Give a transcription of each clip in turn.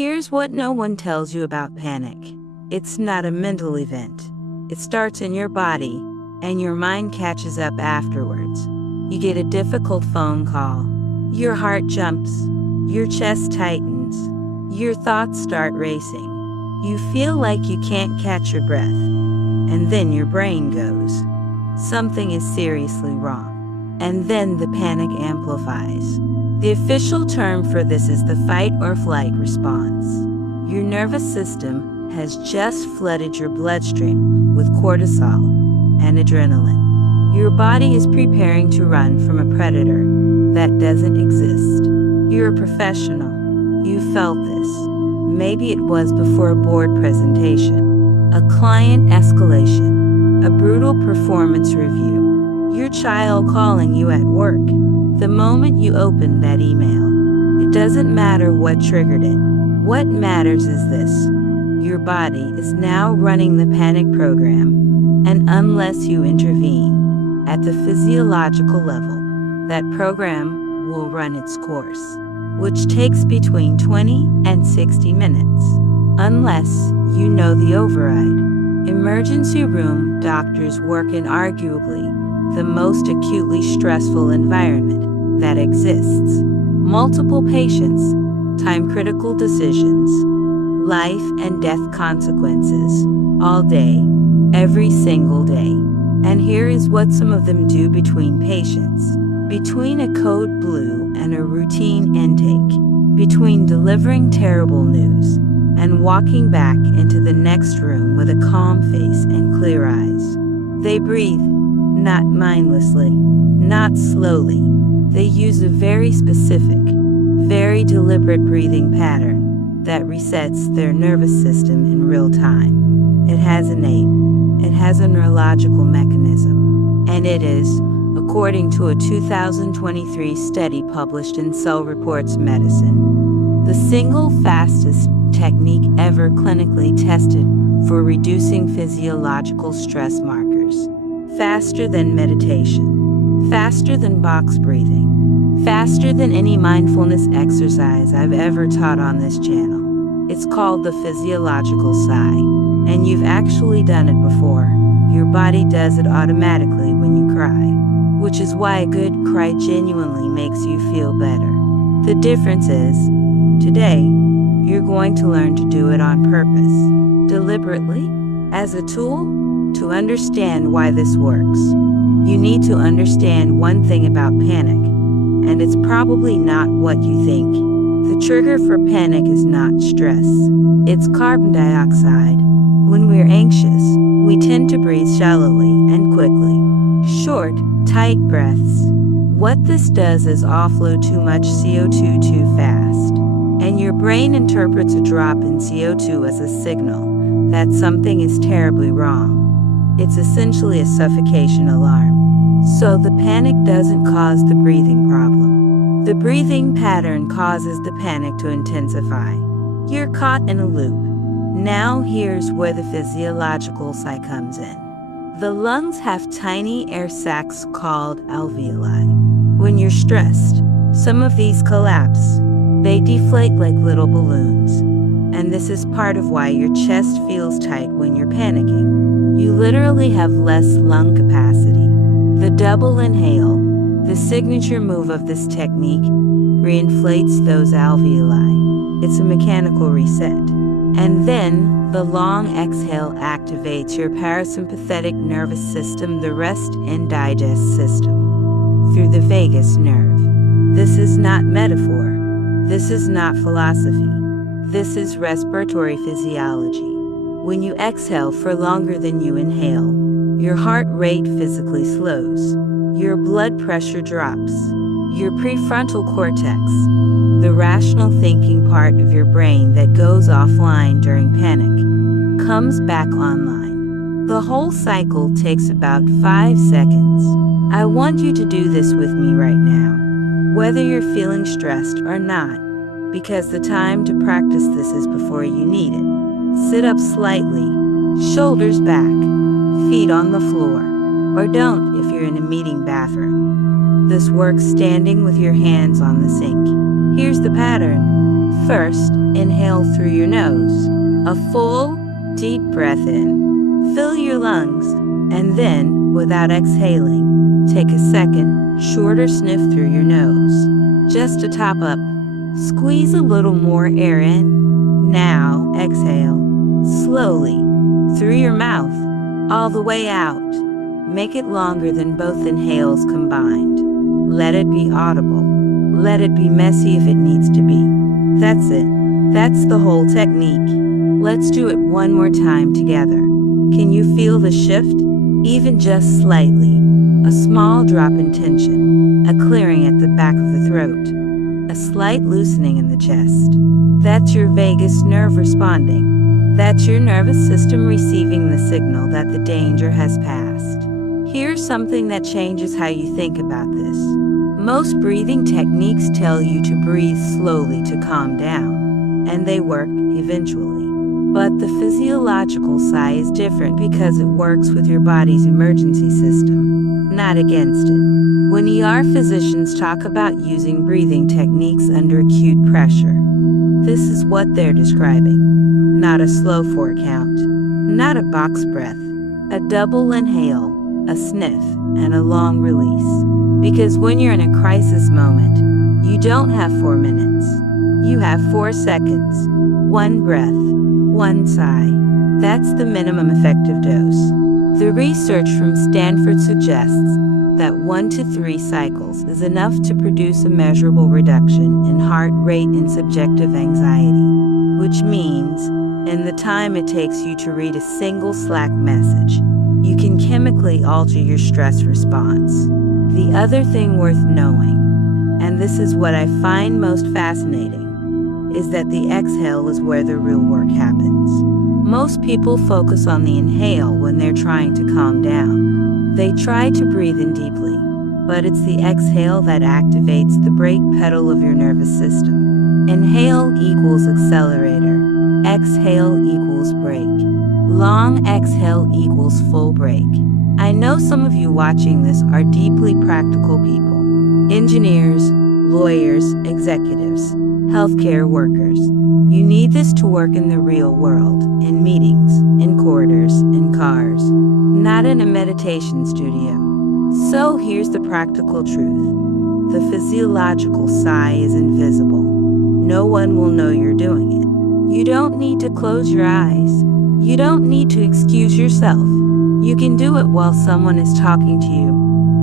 Here's what no one tells you about panic. It's not a mental event. It starts in your body, and your mind catches up afterwards. You get a difficult phone call. Your heart jumps. Your chest tightens. Your thoughts start racing. You feel like you can't catch your breath. And then your brain goes, something is seriously wrong. And then the panic amplifies. The official term for this is the fight or flight response. Your nervous system has just flooded your bloodstream with cortisol and adrenaline. Your body is preparing to run from a predator that doesn't exist. You're a professional. You felt this. Maybe it was before a board presentation, a client escalation, a brutal performance review, your child calling you at work. The moment you open that email, it doesn't matter what triggered it. What matters is this. Your body is now running the panic program, and unless you intervene at the physiological level, that program will run its course, which takes between 20 and 60 minutes, unless you know the override. Emergency room doctors work in arguably the most acutely stressful environment that exists. Multiple patients, time-critical decisions, life and death consequences, all day, every single day. And here is what some of them do between patients. Between a code blue and a routine intake, between delivering terrible news and walking back into the next room with a calm face and clear eyes. They breathe, not mindlessly, not slowly. They use a very specific, very deliberate breathing pattern that resets their nervous system in real time. It has a name. It has a neurological mechanism. And it is, according to a 2023 study published in Cell Reports Medicine, the single fastest technique ever clinically tested for reducing physiological stress markers. Faster than meditation, faster than box breathing, faster than any mindfulness exercise I've ever taught on this channel. It's called the Physiological Sigh, and you've actually done it before. Your body does it automatically when you cry, which is why a good cry genuinely makes you feel better. The difference is, today, you're going to learn to do it on purpose, deliberately, as a tool. To understand why this works, you need to understand one thing about panic, and it's probably not what you think. The trigger for panic is not stress, it's carbon dioxide. When we're anxious, we tend to breathe shallowly and quickly. Short, tight breaths. What this does is offload too much CO2 too fast, and your brain interprets a drop in CO2 as a signal that something is terribly wrong. It's essentially a suffocation alarm. So the panic doesn't cause the breathing problem. The breathing pattern causes the panic to intensify. You're caught in a loop. Now here's where the physiological sigh comes in. The lungs have tiny air sacs called alveoli. When you're stressed, some of these collapse. They deflate like little balloons. And this is part of why your chest feels tight when you're panicking. You literally have less lung capacity. The double inhale, the signature move of this technique, reinflates those alveoli. It's a mechanical reset. And then, the long exhale activates your parasympathetic nervous system, the rest and digest system, through the vagus nerve. This is not metaphor. This is not philosophy. This is respiratory physiology. When you exhale for longer than you inhale, your heart rate physically slows. Your blood pressure drops. Your prefrontal cortex, the rational thinking part of your brain that goes offline during panic, comes back online. The whole cycle takes about 5 seconds. I want you to do this with me right now, whether you're feeling stressed or not, because the time to practice this is before you need it. Sit up slightly, shoulders back, feet on the floor, or don't if you're in a meeting bathroom. This works standing with your hands on the sink. Here's the pattern. First, inhale through your nose. A full, deep breath in. Fill your lungs, and then, without exhaling, take a second, shorter sniff through your nose. Just to top up, squeeze a little more air in. Now, exhale, slowly, through your mouth, all the way out. Make it longer than both inhales combined. Let it be audible. Let it be messy if it needs to be. That's it. That's the whole technique. Let's do it one more time together. Can you feel the shift? Even just slightly. A small drop in tension. A clearing at the back of the throat. A slight loosening in the chest. That's your vagus nerve responding. That's your nervous system receiving the signal that the danger has passed. Here's something that changes how you think about this. Most breathing techniques tell you to breathe slowly to calm down, and they work eventually. But the physiological sigh is different because it works with your body's emergency system, not against it. When ER physicians talk about using breathing techniques under acute pressure, this is what they're describing. Not a slow 4 count, not a box breath, a double inhale, a sniff, and a long release. Because when you're in a crisis moment, you don't have 4 minutes. You have 4 seconds. 1 breath, 1 sigh. That's the minimum effective dose. The research from Stanford suggests that 1 to 3 cycles is enough to produce a measurable reduction in heart rate and subjective anxiety, which means, in the time it takes you to read a single Slack message, you can chemically alter your stress response. The other thing worth knowing, and this is what I find most fascinating, is that the exhale is where the real work happens. Most people focus on the inhale when they're trying to calm down. They try to breathe in deeply, but it's the exhale that activates the brake pedal of your nervous system. Inhale equals accelerator. Exhale equals brake. Long exhale equals full brake. I know some of you watching this are deeply practical people. Engineers, lawyers, executives, healthcare workers. You need this to work in the real world, in meetings, in corridors, in cars, not in a meditation studio. So here's the practical truth. The physiological sigh is invisible. No one will know you're doing it. You don't need to close your eyes. You don't need to excuse yourself. You can do it while someone is talking to you,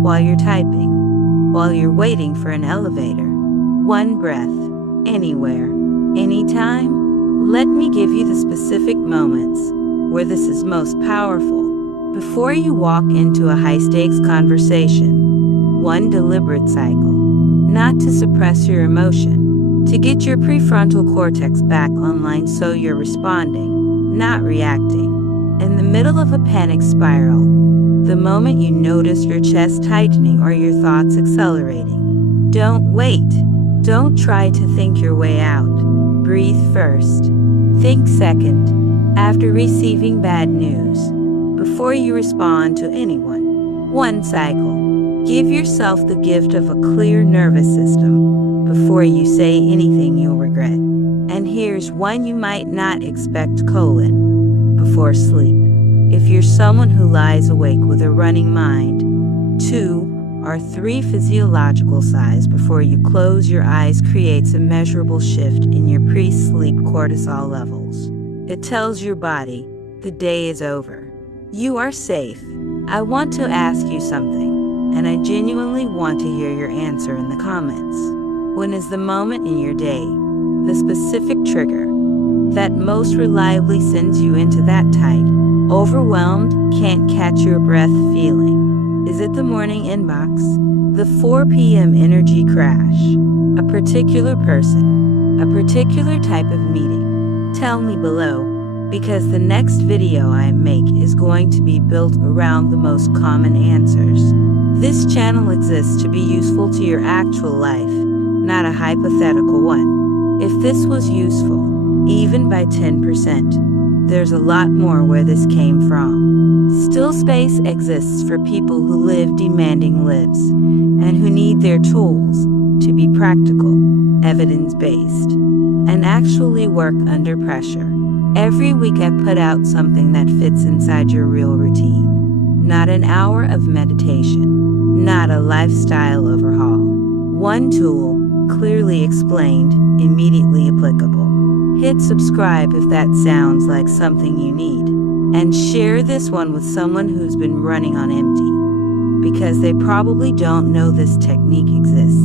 while you're typing, while you're waiting for an elevator. 1 breath, anywhere, anytime. Let me give you the specific moments where this is most powerful. Before you walk into a high-stakes conversation, 1 deliberate cycle. Not to suppress your emotion, to get your prefrontal cortex back online so you're responding, not reacting. In the middle of a panic spiral, the moment you notice your chest tightening or your thoughts accelerating, don't wait. Don't try to think your way out. Breathe first. Think second. After receiving bad news, before you respond to anyone. 1 cycle. Give yourself the gift of a clear nervous system before you say anything you'll regret. And here's one you might not expect: before sleep. If you're someone who lies awake with a running mind, 2 or 3 physiological sighs before you close your eyes creates a measurable shift in your pre-sleep cortisol levels. It tells your body, the day is over. You are safe. I want to ask you something, and I genuinely want to hear your answer in the comments. When is the moment in your day, the specific trigger, that most reliably sends you into that tight, overwhelmed, can't catch your breath feeling? Is it the morning inbox? The 4 p.m. energy crash? A particular person? A particular type of meeting? Tell me below, because the next video I make is going to be built around the most common answers. This channel exists to be useful to your actual life, not a hypothetical one. If this was useful, even by 10%, there's a lot more where this came from. Stillspace exists for people who live demanding lives, and who need their tools, to be practical, evidence-based, and actually work under pressure. Every week I put out something that fits inside your real routine. Not an hour of meditation, not a lifestyle overhaul. One tool, clearly explained, immediately applicable. Hit subscribe if that sounds like something you need. And share this one with someone who's been running on empty, because they probably don't know this technique exists.